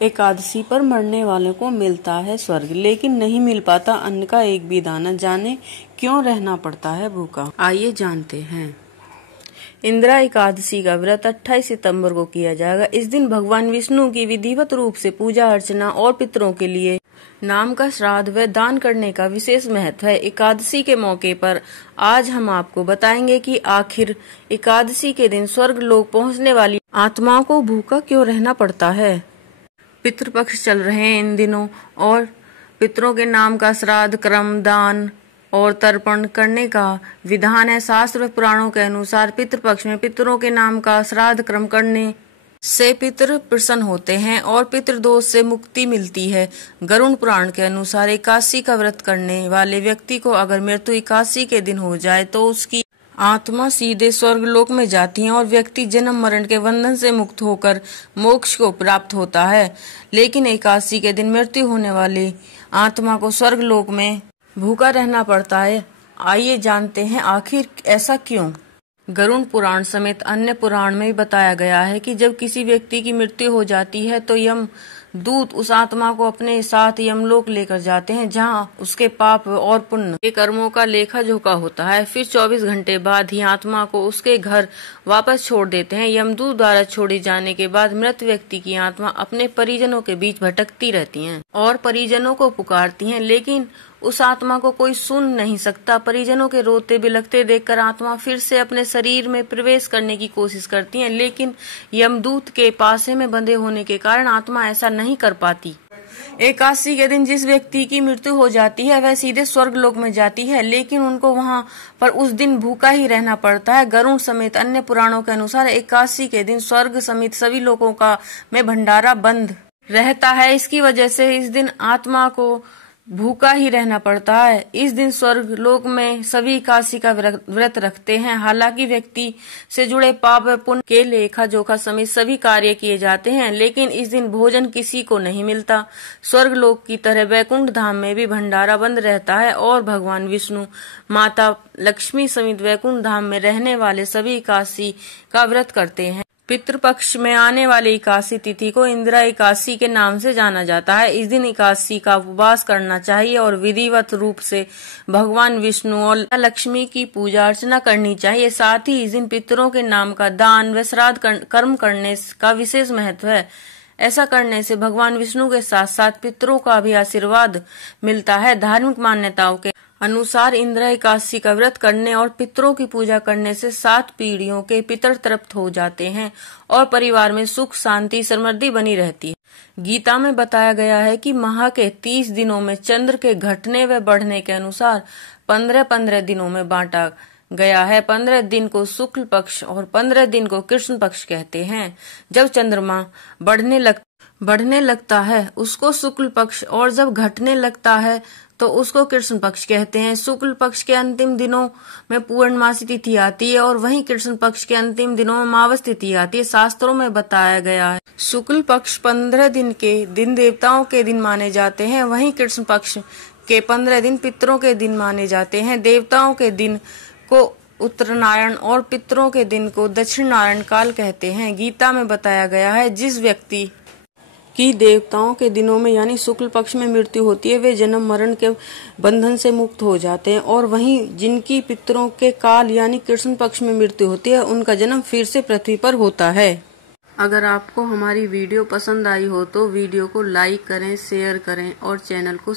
एकादशी पर मरने वालों को मिलता है स्वर्ग, लेकिन नहीं मिल पाता अन्न का एक भी दाना। जाने क्यों रहना पड़ता है भूखा, आइए जानते हैं। इंदिरा एकादशी का व्रत 28 सितंबर को किया जाएगा। इस दिन भगवान विष्णु की विधिवत रूप से पूजा अर्चना और पितरों के लिए नाम का श्राद्ध व दान करने का विशेष महत्व है। एकादशी के मौके पर आज हम आपको बताएंगे कि आखिर एकादशी के दिन स्वर्ग लोक पहुंचने वाली आत्माओं को भूखा क्यों रहना पड़ता है। पितृपक्ष चल रहे हैं इन दिनों और पितरों के नाम का श्राद्ध, क्रम, दान और तर्पण करने का विधान है। शास्त्र व पुराणों के अनुसार पितृपक्ष में पितरों के नाम का श्राद्ध क्रम करने से पितर प्रसन्न होते हैं और पितृदोष से मुक्ति मिलती है। गरुड़ पुराण के अनुसार एकादशी का व्रत करने वाले व्यक्ति को अगर मृत्यु एकादशी के दिन हो जाए तो उसकी आत्मा सीधे स्वर्ग लोक में जाती है और व्यक्ति जन्म मरण के बंधन से मुक्त होकर मोक्ष को प्राप्त होता है। लेकिन एकादशी के दिन मृत्यु होने वाली आत्मा को स्वर्ग लोक में भूखा रहना पड़ता है। आइए जानते हैं आखिर ऐसा क्यों। गरुड़ पुराण समेत अन्य पुराण में भी बताया गया है कि जब किसी व्यक्ति की मृत्यु हो जाती है तो यम दूत उस आत्मा को अपने साथ यमलोक लेकर जाते हैं, जहां उसके पाप और पुण्य के कर्मों का लेखा जोखा होता है। फिर 24 घंटे बाद ही आत्मा को उसके घर वापस छोड़ देते हैं। यमदूत द्वारा छोड़े जाने के बाद मृत व्यक्ति की आत्मा अपने परिजनों के बीच भटकती रहती है और परिजनों को पुकारती है, लेकिन उस आत्मा को कोई सुन नहीं सकता। परिजनों के रोते बिलखते देखकर आत्मा फिर से अपने शरीर में प्रवेश करने की कोशिश करती है, लेकिन यमदूत के पासे में बंधे होने के कारण आत्मा ऐसा नहीं कर पाती। एकादशी के दिन जिस व्यक्ति की मृत्यु हो जाती है वह सीधे स्वर्ग लोक में जाती है, लेकिन उनको वहां पर उस दिन भूखा ही रहना पड़ता है। गरुड़ समेत अन्य पुराणों के अनुसार एकादशी के दिन स्वर्ग समेत सभी लोगों का में भंडारा बंद रहता है। इसकी वजह से इस दिन आत्मा को भूखा ही रहना पड़ता है। इस दिन स्वर्ग लोक में सभी एकादशी का व्रत रखते हैं। हालांकि व्यक्ति से जुड़े पाप व पुण्य के लेखा जोखा समेत सभी कार्य किए जाते हैं, लेकिन इस दिन भोजन किसी को नहीं मिलता। स्वर्ग लोक की तरह वैकुंठ धाम में भी भंडारा बंद रहता है और भगवान विष्णु, माता लक्ष्मी समेत वैकुंठ धाम में रहने वाले सभी एकादशी का व्रत करते हैं। पितृपक्ष में आने वाली एकादशी तिथि को इंदिरा एकादशी के नाम से जाना जाता है। इस दिन एकादशी का उपवास करना चाहिए और विधिवत रूप से भगवान विष्णु और लक्ष्मी की पूजा अर्चना करनी चाहिए। साथ ही इस दिन पितरों के नाम का दान व श्राद्ध कर्म करने का विशेष महत्व है। ऐसा करने से भगवान विष्णु के साथ साथ पितरों का भी आशीर्वाद मिलता है। धार्मिक मान्यताओं के अनुसार इंदिरा एकादशी का व्रत करने और पितरों की पूजा करने से 7 पीढ़ियों के पितर तृप्त हो जाते हैं और परिवार में सुख शांति समृद्धि बनी रहती है। गीता में बताया गया है कि माह के 30 दिनों में चंद्र के घटने व बढ़ने के अनुसार 15-15 दिनों में बांटा गया है। 15 दिन को शुक्ल पक्ष और 15 दिन को कृष्ण पक्ष कहते हैं। जब चंद्रमा बढ़ने लगता है उसको शुक्ल पक्ष और जब घटने लगता है तो उसको कृष्ण पक्ष कहते हैं। शुक्ल पक्ष के अंतिम दिनों में पूर्णमासी तिथि आती है और वहीं कृष्ण पक्ष के अंतिम दिनों में अमावस तिथि आती है। शास्त्रों में बताया गया है शुक्ल पक्ष 15 दिन के दिन देवताओं के दिन माने जाते हैं, वहीं कृष्ण पक्ष के 15 दिन पितरों के दिन माने जाते हैं। देवताओं के दिन को उत्तरायण और पितरों के दिन को दक्षिणायन काल कहते हैं। गीता में बताया गया है जिस व्यक्ति कि देवताओं के दिनों में यानी शुक्ल पक्ष में मृत्यु होती है वे जन्म मरण के बंधन से मुक्त हो जाते हैं, और वहीं जिनकी पितरों के काल यानी कृष्ण पक्ष में मृत्यु होती है उनका जन्म फिर से पृथ्वी पर होता है। अगर आपको हमारी वीडियो पसंद आई हो तो वीडियो को लाइक करें, शेयर करें और चैनल को